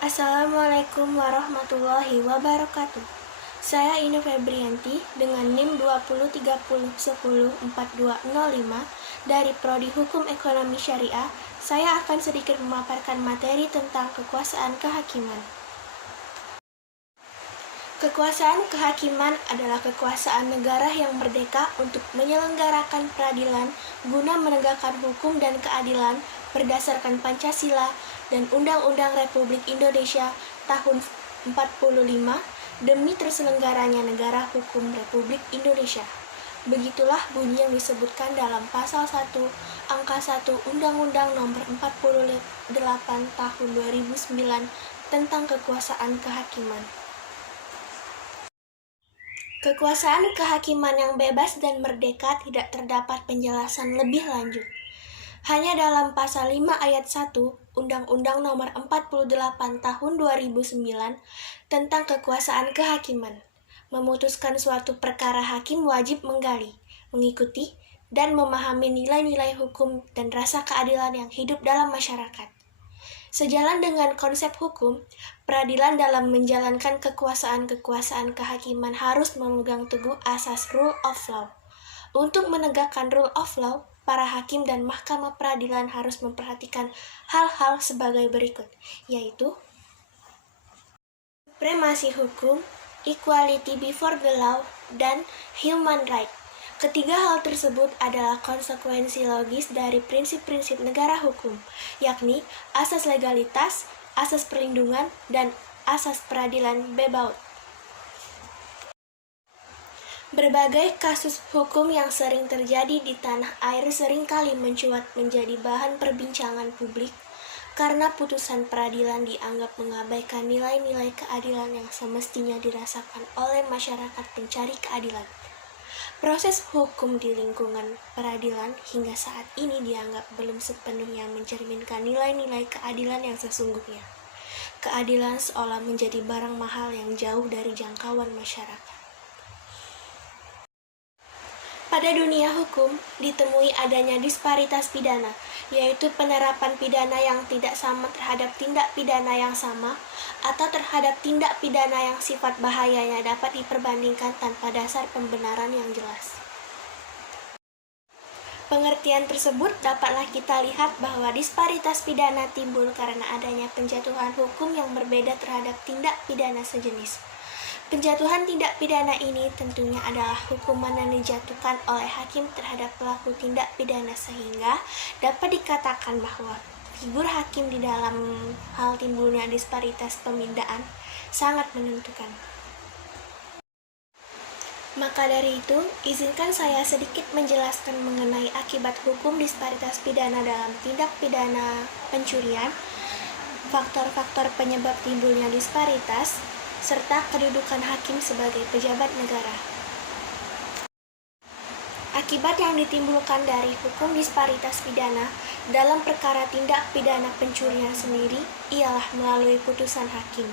Assalamualaikum warahmatullahi wabarakatuh. Saya Ina Febrianti dengan NIM 2030104205 dari Prodi Hukum Ekonomi Syariah. Saya akan sedikit memaparkan materi tentang kekuasaan kehakiman. Kekuasaan kehakiman adalah kekuasaan negara yang merdeka untuk menyelenggarakan peradilan guna menegakkan hukum dan keadilan berdasarkan Pancasila dan Undang-Undang Republik Indonesia tahun 45 demi terselenggaranya negara hukum Republik Indonesia. Begitulah bunyi yang disebutkan dalam pasal 1 angka 1 Undang-Undang Nomor 48 Tahun 2009 tentang kekuasaan kehakiman. Kekuasaan kehakiman yang bebas dan merdeka tidak terdapat penjelasan lebih lanjut. Hanya dalam pasal 5 ayat 1 Undang-Undang Nomor 48 Tahun 2009 tentang kekuasaan kehakiman, memutuskan suatu perkara hakim wajib menggali, mengikuti, dan memahami nilai-nilai hukum dan rasa keadilan yang hidup dalam masyarakat. Sejalan dengan konsep hukum, peradilan dalam menjalankan kekuasaan kehakiman harus memegang teguh asas rule of law. Untuk menegakkan rule of law, para hakim dan mahkamah peradilan harus memperhatikan hal-hal sebagai berikut, yaitu supremasi hukum, equality before the law, dan human right. Ketiga hal tersebut adalah konsekuensi logis dari prinsip-prinsip negara hukum, yakni asas legalitas, asas perlindungan, dan asas peradilan bebaut. Berbagai kasus hukum yang sering terjadi di tanah air seringkali mencuat menjadi bahan perbincangan publik karena putusan peradilan dianggap mengabaikan nilai-nilai keadilan yang semestinya dirasakan oleh masyarakat pencari keadilan. Proses hukum di lingkungan peradilan hingga saat ini dianggap belum sepenuhnya mencerminkan nilai-nilai keadilan yang sesungguhnya. Keadilan seolah menjadi barang mahal yang jauh dari jangkauan masyarakat. Pada dunia hukum, ditemui adanya disparitas pidana, yaitu penerapan pidana yang tidak sama terhadap tindak pidana yang sama, atau terhadap tindak pidana yang sifat bahayanya dapat diperbandingkan tanpa dasar pembenaran yang jelas. Pengertian tersebut dapatlah kita lihat bahwa disparitas pidana timbul karena adanya penjatuhan hukum yang berbeda terhadap tindak pidana sejenis. Penjatuhan tindak pidana ini tentunya adalah hukuman yang dijatuhkan oleh hakim terhadap pelaku tindak pidana sehingga dapat dikatakan bahwa figur hakim di dalam hal timbulnya disparitas pemindaan sangat menentukan. Maka dari itu, izinkan saya sedikit menjelaskan mengenai akibat hukum disparitas pidana dalam tindak pidana pencurian, faktor-faktor penyebab timbulnya disparitas, serta kedudukan hakim sebagai pejabat negara. Akibat yang ditimbulkan dari hukum disparitas pidana dalam perkara tindak pidana pencurian sendiri ialah melalui putusan hakim.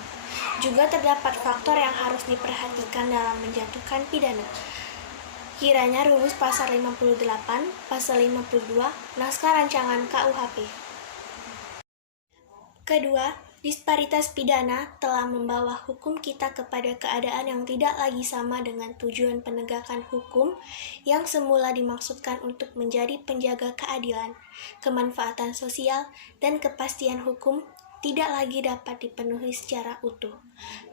Juga terdapat faktor yang harus diperhatikan dalam menjatuhkan pidana. Kiranya rumus pasal 58, pasal 52, naskah rancangan KUHP. Kedua, disparitas pidana telah membawa hukum kita kepada keadaan yang tidak lagi sama dengan tujuan penegakan hukum yang semula dimaksudkan untuk menjadi penjaga keadilan, kemanfaatan sosial, dan kepastian hukum tidak lagi dapat dipenuhi secara utuh.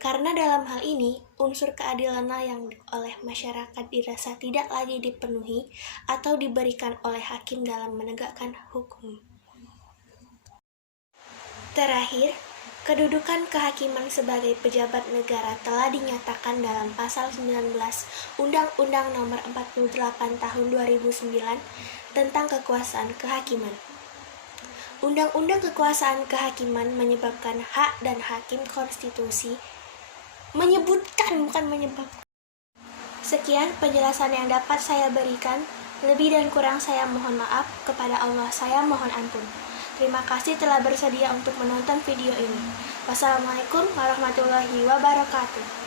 Karena dalam hal ini, unsur keadilanlah yang oleh masyarakat dirasa tidak lagi dipenuhi atau diberikan oleh hakim dalam menegakkan hukum. Terakhir, kedudukan kehakiman sebagai pejabat negara telah dinyatakan dalam pasal 19 Undang-Undang Nomor 48 Tahun 2009 tentang kekuasaan kehakiman. Undang-Undang Kekuasaan Kehakiman menyebabkan hak dan hakim konstitusi Sekian penjelasan yang dapat saya berikan. Lebih dan kurang saya mohon maaf. Kepada Allah saya mohon ampun. Terima kasih telah bersedia untuk menonton video ini. Wassalamualaikum warahmatullahi wabarakatuh.